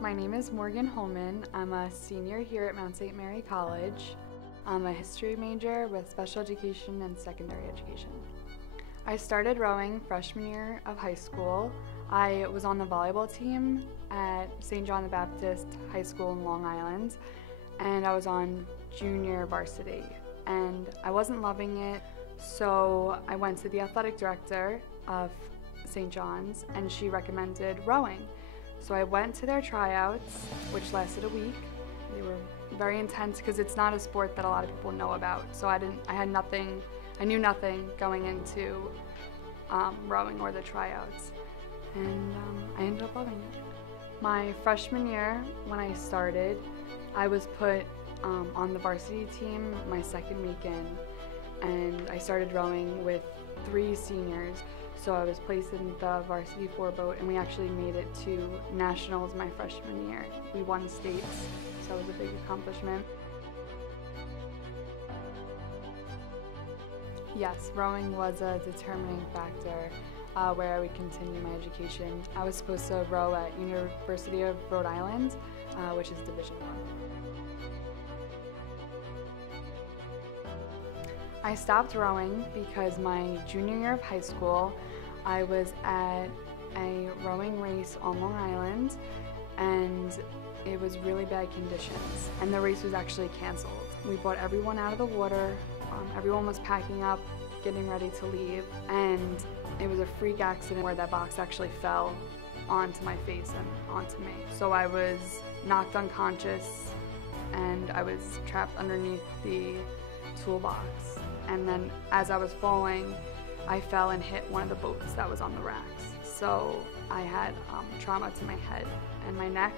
My name is Morgan Holman. I'm a senior here at Mount St. Mary College. I'm a history major with special education and secondary education. I started rowing freshman year of high school. I was on the volleyball team at St. John the Baptist High School in Long Island, and I was on junior varsity. And I wasn't loving it, so I went to the athletic director of St. John's, and she recommended rowing. So I went to their tryouts, which lasted a week. They were very intense because it's not a sport that a lot of people know about. So I knew nothing going into rowing or the tryouts. And I ended up loving it. My freshman year, when I started, I was put on the varsity team my second weekend, and I started rowing with 3 seniors. So I was placed in the varsity 4 boat, and we actually made it to nationals my freshman year. We won states, so it was a big accomplishment. Yes, rowing was a determining factor where I would continue my education. I was supposed to row at University of Rhode Island, which is Division I. I stopped rowing because my junior year of high school, I was at a rowing race on Long Island, and it was really bad conditions, and the race was actually canceled. We brought everyone out of the water, everyone was packing up, getting ready to leave, and it was a freak accident where that box actually fell onto my face and onto me. So I was knocked unconscious, and I was trapped underneath the toolbox. And then as I was falling, I fell and hit one of the boats that was on the racks. So I had trauma to my head and my neck.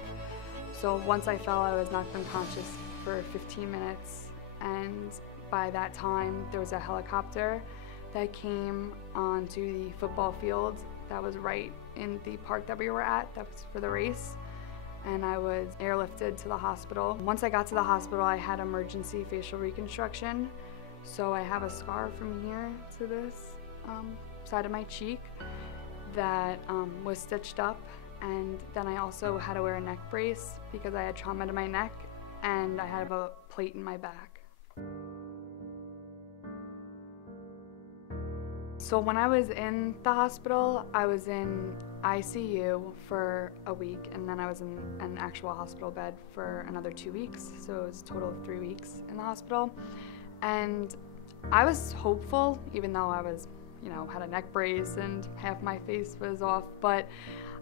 So once I fell, I was knocked unconscious for 15 minutes. And by that time, there was a helicopter that came onto the football field that was right in the park that we were at, that was for the race. And I was airlifted to the hospital. Once I got to the hospital, I had emergency facial reconstruction. So I have a scar from here to this side of my cheek that was stitched up, and then I also had to wear a neck brace because I had trauma to my neck, and I had a plate in my back. So when I was in the hospital, I was in ICU for a week, and then I was in an actual hospital bed for another 2 weeks, so it was a total of 3 weeks in the hospital. And I was hopeful, even though I was, had a neck brace and half my face was off, but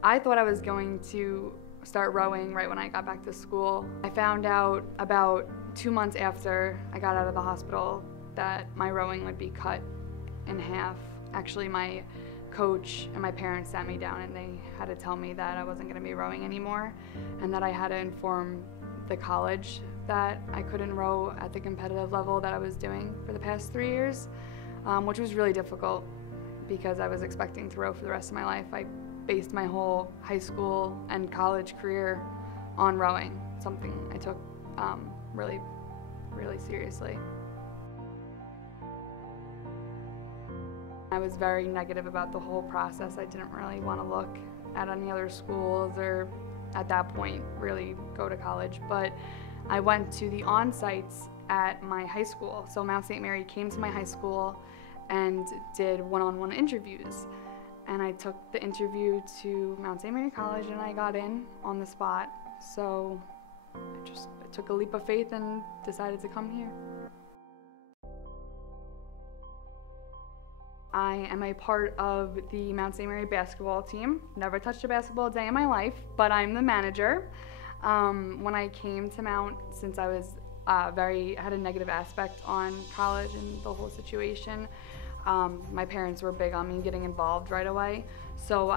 I thought I was going to start rowing right when I got back to school. I found out about 2 months after I got out of the hospital that my rowing would be cut in half. Actually, my coach and my parents sat me down and they had to tell me that I wasn't going to be rowing anymore, and that I had to inform the college that I couldn't row at the competitive level that I was doing for the past 3 years, which was really difficult because I was expecting to row for the rest of my life. I based my whole high school and college career on rowing, something I took really, really seriously. I was very negative about the whole process. I didn't really want to look at any other schools or at that point really go to college, but I went to the on-sites at my high school. So Mount St. Mary came to my high school and did one-on-one interviews. And I took the interview to Mount St. Mary College and I got in on the spot. So I took a leap of faith and decided to come here. I am a part of the Mount St. Mary basketball team. Never touched a basketball day in my life, but I'm the manager. When I came to Mount, since I was had a negative aspect on college and the whole situation, my parents were big on me getting involved right away. So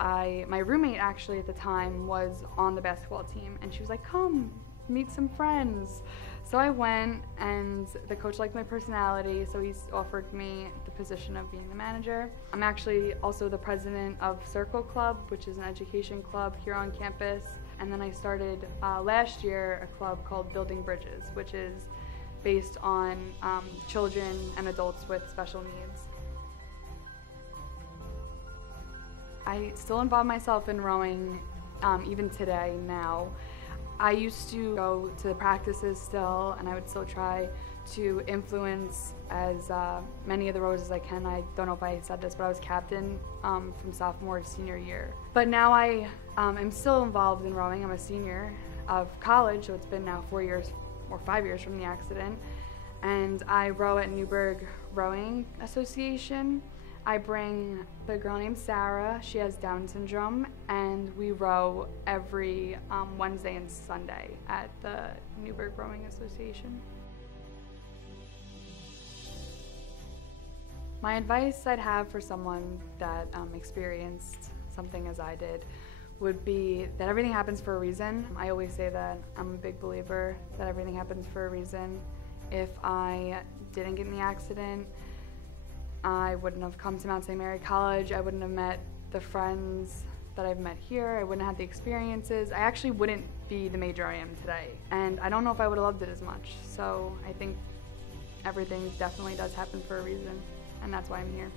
my roommate actually at the time was on the basketball team, and she was like, "Come, meet some friends." So I went, and the coach liked my personality, so he offered me the position of being the manager. I'm actually also the president of Circle Club, which is an education club here on campus. And then I started last year a club called Building Bridges, which is based on children and adults with special needs. I still involve myself in rowing even today now. I used to go to the practices still, and I would still try to influence as many of the rows as I can. I don't know if I said this, but I was captain from sophomore to senior year. But now I am still involved in rowing. I'm a senior of college, so it's been now 4 years or 5 years from the accident. And I row at Newburgh Rowing Association. I bring the girl named Sarah. She has Down syndrome, and we row every Wednesday and Sunday at the Newburgh Rowing Association. My advice I'd have for someone that experienced something as I did would be that everything happens for a reason. I always say that. I'm a big believer that everything happens for a reason. If I didn't get in the accident, I wouldn't have come to Mount St. Mary College. I wouldn't have met the friends that I've met here. I wouldn't have had the experiences. I actually wouldn't be the major I am today. And I don't know if I would have loved it as much. So I think everything definitely does happen for a reason, and that's why I'm here.